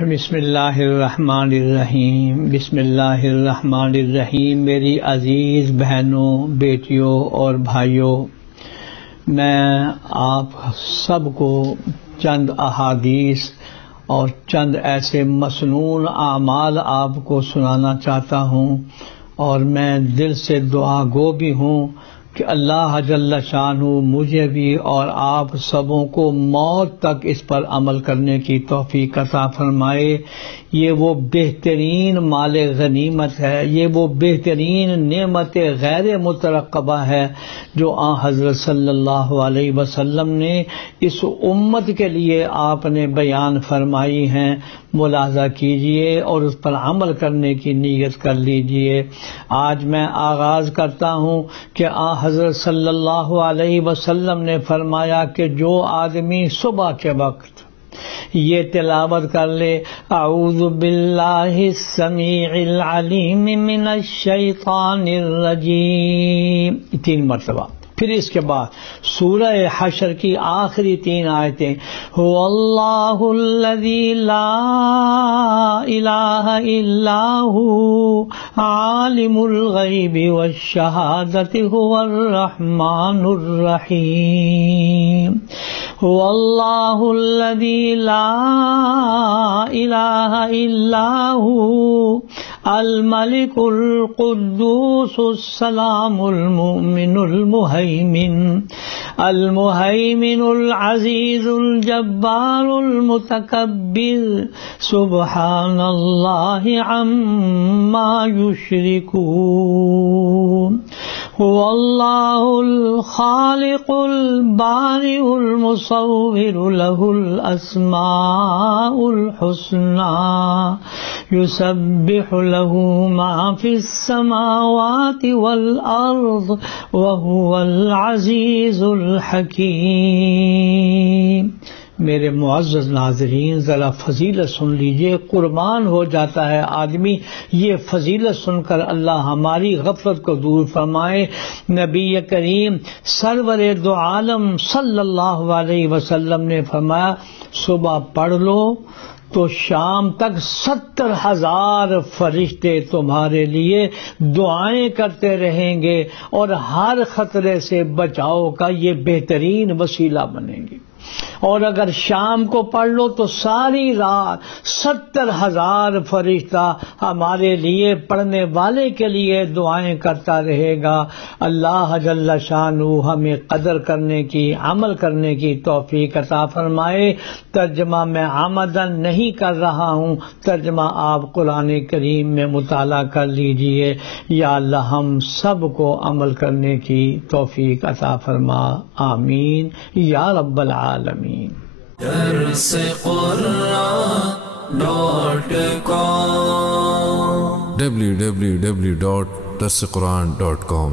بسم اللہ الرحمن الرحیم، بسم اللہ الرحمن الرحیم۔ میری عزیز بہنوں، بیٹیوں اور بھائیوں، میں آپ سب کو چند احادیث اور چند ایسے مسنون اعمال آپ کو سنانا چاہتا ہوں، اور میں دل سے دعا گو بھی ہوں کہ اللہ جل شانہ مجھے بھی اور آپ سبوں کو موت تک اس پر عمل کرنے کی توفیق عطا فرمائے۔ یہ وہ بہترین مال غنیمت ہے، یہ وہ بہترین نعمت غیر مترقبہ ہے جو حضرت صلی اللہ علیہ وسلم نے اس امت کے لیے آپ نے بیان فرمائی ہیں۔ ملاحظہ کیجئے اور اس پر عمل کرنے کی نیت کر لیجئے۔ آج میں آغاز کرتا ہوں کہ حضرت صلی اللہ علیہ وسلم نے فرمایا کہ جو آدمی صبح کے وقت یہ تلاوت کر لے، اعوذ باللہ السمیع العلیم من الشیطان الرجیم، 3 مرتبہ، پھر اس کے بعد سورہ حشر کی آخری 3 آیتیں، هو اللہ الذی لا الہ الا هو عالم الغیب والشہادۃ هو الرحمن الرحیم، هو اللہ الذی لا الہ الا هو الملک القدوس السلام المؤمن المهيمن العزيز الجبار المتكبر سبحان الله عما يشركون، هو الله الخالق البارئ المصور له الأسماء الحسنى يسبح له ما في السماوات والأرض وهو العزيز الحكيم۔ میرے معزز ناظرین، ذرا فضیلت سن لیجئے، قربان ہو جاتا ہے آدمی یہ فضیلت سن کر۔ اللہ ہماری غفلت کو دور فرمائے۔ نبی کریم سرور دو عالم صلی اللہ علیہ وسلم نے فرمایا صبح پڑھ لو تو شام تک 70,000 فرشتے تمہارے لیے دعائیں کرتے رہیں گے اور ہر خطرے سے بچاؤ کا یہ بہترین وسیلہ بنیں گے۔ اور اگر شام کو پڑھ لو تو ساری رات 70,000 فرشتہ ہمارے لیے، پڑھنے والے کے لیے دعائیں کرتا رہے گا۔ اللہ جل شانہ ہمیں قدر کرنے کی، عمل کرنے کی توفیق عطا فرمائے۔ ترجمہ میں عمدن نہیں کر رہا ہوں، ترجمہ آپ قرآن کریم میں مطالعہ کر لیجئے۔ یا اللہ ہم سب کو عمل کرنے کی توفیق عطا فرما، آمین یا رب العالمین۔ درس قرآن.com www.درسقرآن.com